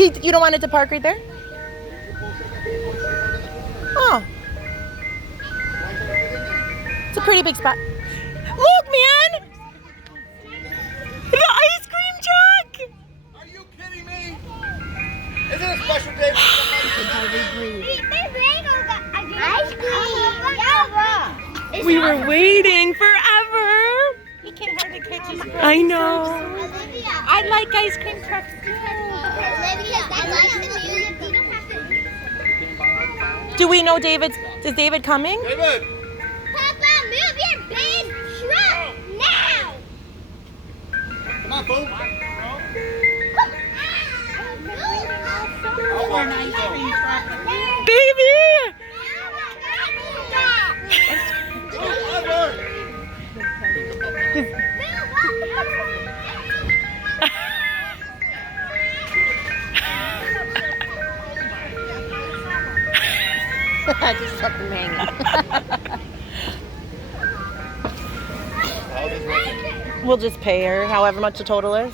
You don't want it to park right there? Oh. It's a pretty big spot. Look, man! The ice cream truck! Are you kidding me? Is it a special day for somebody? We were waiting forever. He can hardly catch his breath. I know. I like ice cream trucks too. Do we know David's? Is David coming? David! Papa, move your big truck now! Come on, fool. Baby! I just left him hanging. We'll just pay her however much the total is.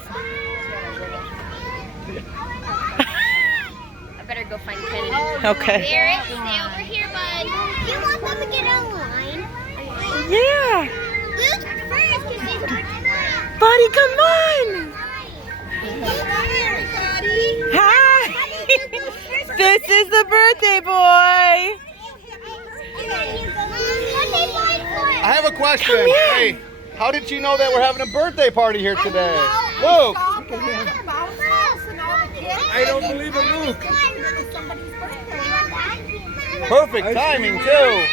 I better go find Kennedy. Okay. Barrett, stay over here, bud. You want them to get online? Yeah. Luke first, because he's Buddy, come on. Hi. This is the birthday boy. I have a question. Hey, how did you know that we're having a birthday party here today? Luke! I don't believe it, Luke. Perfect timing, too.